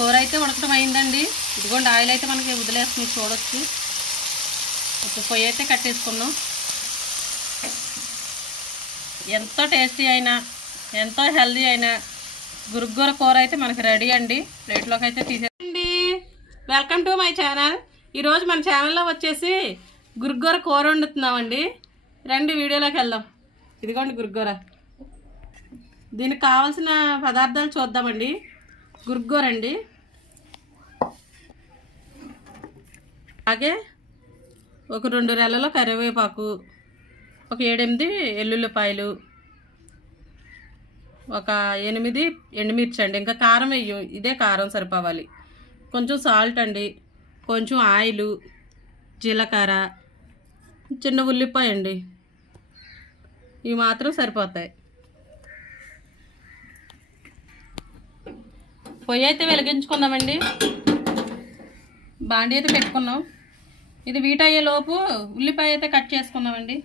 కూర అయితే ఉడకడం అయిందండి. ఇదిగోండి ఆయిల్ అయితే మనకి వదిలేస్తుంది చూడొచ్చు. ఇప్పుడు పొయ్యి అయితే కట్టేసుకుందాం. ఎంతో టేస్టీ అయినా ఎంతో హెల్దీ అయినా గురుగ్గూర కూర అయితే మనకి రెడీ అండి. ప్లేట్లోకి అయితే తీసేయండి. Welcome to my channel. ఈరోజు మన ఛానల్లో వచ్చేసి గురుగ్గూర కూర వండుతున్నామండి. రండి వీడియోలోకి వెళ్దాం. ఇదిగోండి గురుగ్గూర. దీనికి కావాల్సిన పదార్థాలు చూద్దామండి. గురుగ్గూర అండి, అలాగే ఒక 2 రెల్లల కరివేపాకు, ఒక 7-8 ఎల్లుల్లిపాయలు, ఒక 8 ఎండుమిర్చి అండి. ఇంకా కారం వేయం, ఇదే కారం సరిపోవాలి. కొంచెం సాల్ట్ అండి, కొంచెం ఆయిలు, జీలకర్ర, చిన్న ఉల్లిపాయ అండి. ఇవి మాత్రం సరిపోతాయి. పొయ్యి అయితే వెలిగించుకుందామండి. బాండి అయితే పెట్టుకున్నాం. ఇది వీట్ అయ్యేలోపు ఉల్లిపాయ అయితే కట్ చేసుకుందామండి.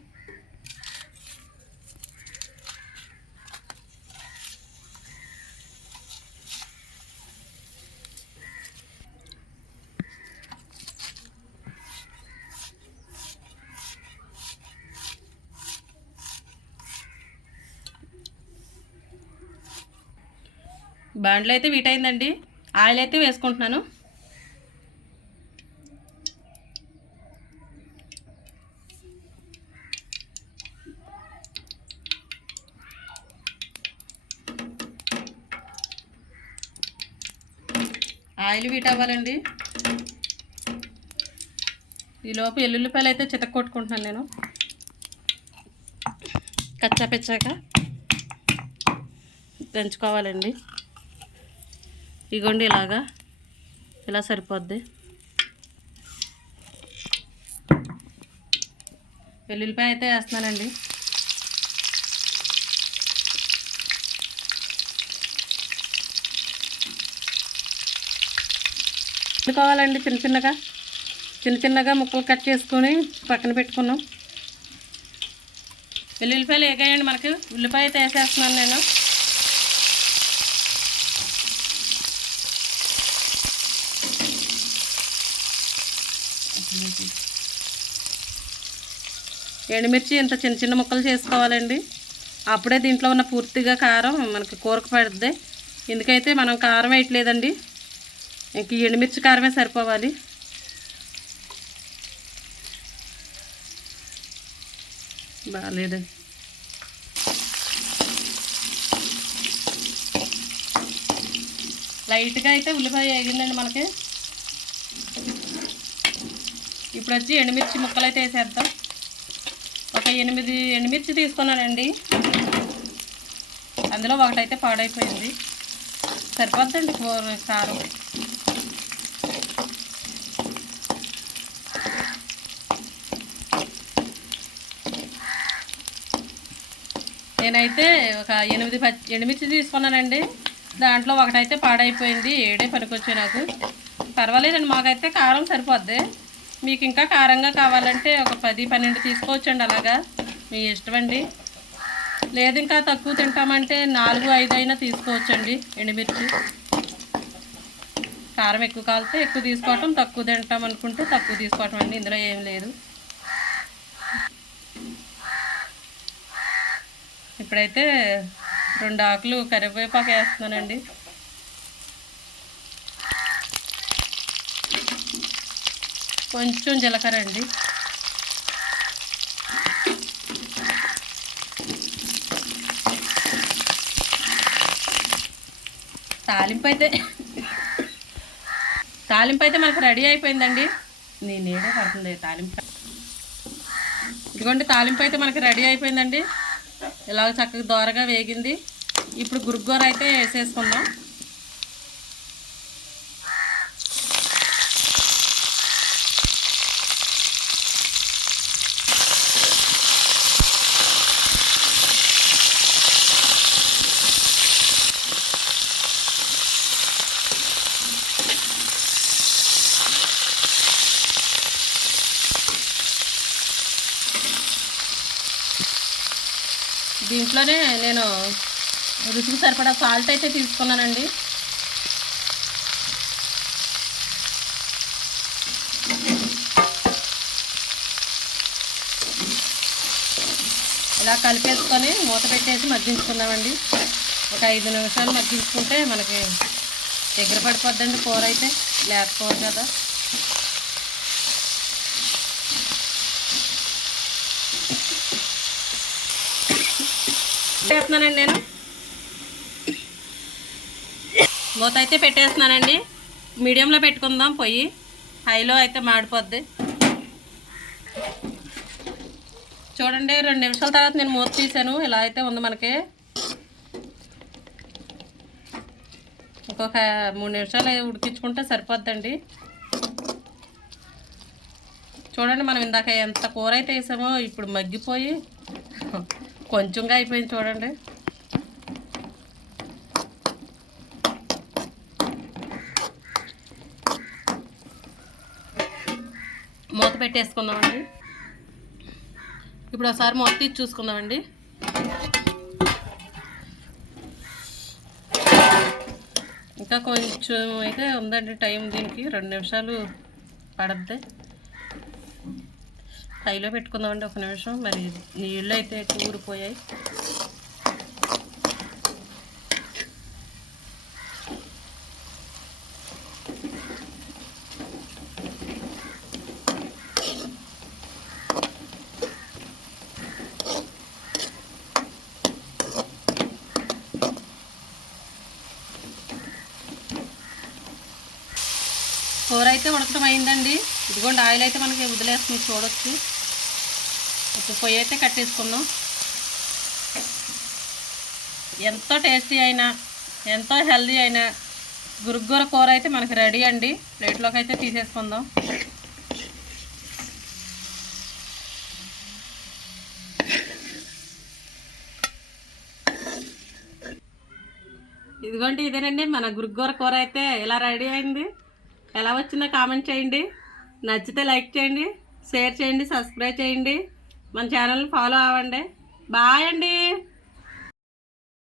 బాండ్లో అయితే వీట్ అయిందండి. ఆయిల్ అయితే వేసుకుంటున్నాను. ఆయిల్ వీట్ అవ్వాలండి. ఈలోపు ఎల్లుల్లిపాయలు అయితే చితక్కొట్టుకుంటున్నాను నేను. కచ్చా పెచ్చాక దంచుకోవాలండి. ఇగోండి ఇలా సరిపోద్ది. వెల్లుల్లిపాయ అయితే వేస్తున్నానండి. పెట్టుకోవాలండి. చిన్న చిన్నగా ముక్కలు కట్ చేసుకొని పక్కన పెట్టుకున్నాం. వెల్లుల్లిపాయలు వేగాయండి మనకి. ఉల్లిపాయ అయితే వేసేస్తున్నాను నేను. ఎండుమిర్చి ఇంత చిన్న చిన్న ముక్కలు చేసుకోవాలండి. అప్పుడే దీంట్లో ఉన్న పూర్తిగా కారం మనకి కూరకు పడుద్ది. ఎందుకైతే మనం కారం వేయట్లేదండి, ఇంక ఎండుమిర్చి కారమే సరిపోవాలి. బాగాలేదు. లైట్గా అయితే ఉల్లిపాయ వేగిందండి మనకి. ఇప్పుడు వచ్చి ఎండుమిర్చి ముక్కలు అయితే వేసేద్దాం. ఒక 8 ఎండుమిర్చి తీసుకున్నానండి. అందులో ఒకటైతే పాడైపోయింది. సరిపోద్దండి కూర కారం. నేనైతే ఒక 8 ఎండుమిర్చి తీసుకున్నానండి. దాంట్లో ఒకటైతే పాడైపోయింది. 7 పనికొచ్చాయి నాకు. పర్వాలేదండి, మాకైతే కారం సరిపోద్ది. మీకు ఇంకా కారంగా కావాలంటే ఒక 10-12 తీసుకోవచ్చండి. అలాగా మీ ఇష్టం అండి. లేదు ఇంకా తక్కువ తింటామంటే 4-5 అయినా తీసుకోవచ్చండి ఎండుమిర్చి. కారం ఎక్కువ కాలితే ఎక్కువ తీసుకోవటం, తక్కువ తింటాం అనుకుంటే తక్కువ తీసుకోవటం అండి. ఇందులో ఏం లేదు. ఇప్పుడైతే 2 ఆకులు కరివేపాకు వేస్తున్నానండి. కొంచెం జీలకర్ర అండి. తాలింపు అయితే మనకు రెడీ అయిపోయిందండి. నేనేడే పడుతుంది తాలింపు. ఇదిగోండి తాలింపు అయితే మనకి రెడీ అయిపోయిందండి. ఇలాగ చక్కగా దోరగా వేగింది. ఇప్పుడు గురుగ్గూర అయితే వేసేసుకుందాం. దీంట్లోనే నేను రుచికి సరిపడా సాల్ట్ అయితే తీసుకున్నానండి. ఇలా కలిపేసుకొని మూత పెట్టేసి మగ్గించుకుందామండి. ఒక 5 నిమిషాలు మగ్గించుకుంటే మనకి దగ్గర పడిపోద్దండి కూర అయితే, లేకపోదు కదా. పెట్టేస్తున్నానండి నేను, మూత అయితే పెట్టేస్తున్నానండి. మీడియంలో పెట్టుకుందాం పొయ్యి, హైలో అయితే మాడిపోద్ది. చూడండి 2 నిమిషాల తర్వాత నేను మూత తీసాను. ఇలా అయితే ఉంది మనకి. ఇంకొక 3 నిమిషాలు ఉడికించుకుంటే సరిపోద్దండి. చూడండి మనం ఇందాక ఎంత కూర అయితే వేసామో ఇప్పుడు మగ్గిపోయి కొంచెంగా అయిపోయింది చూడండి. మూత పెట్టేసుకుందామండి. ఇప్పుడు ఒకసారి మూత తీసి చూసుకుందామండి. ఇంకా కొంచెం అయితే ఉందండి టైం, దీనికి 2 నిమిషాలు పడద్ది. హైలో పెట్టుకుందామండి 1 నిమిషం. మరి నీళ్ళు అయితే ఊరిపోయాయి. కూర అయితే ఉడకడం అయిందండి. ఇదిగోండి ఆయిల్ అయితే మనకి వదిలేస్తుంది చూడొచ్చు. ఇప్పుడు పొయ్యి అయితే కట్టేసుకుందాం. ఎంతో టేస్టీ అయినా ఎంతో హెల్దీ అయిన గురుగ్గూర కూర అయితే మనకి రెడీ అండి. ప్లేట్లోకి అయితే తీసేసుకుందాం. ఇదిగోండి ఇదేనండి మన గురుగ్గూర కూర అయితే ఇలా రెడీ అయింది. ఎలా వచ్చిందో కామెంట్ చేయండి. నచ్చితే లైక్ చేయండి, షేర్ చేయండి, సబ్స్క్రైబ్ చేయండి, మన ఛానల్ని ఫాలో అవ్వండి. బాయ్ అండి.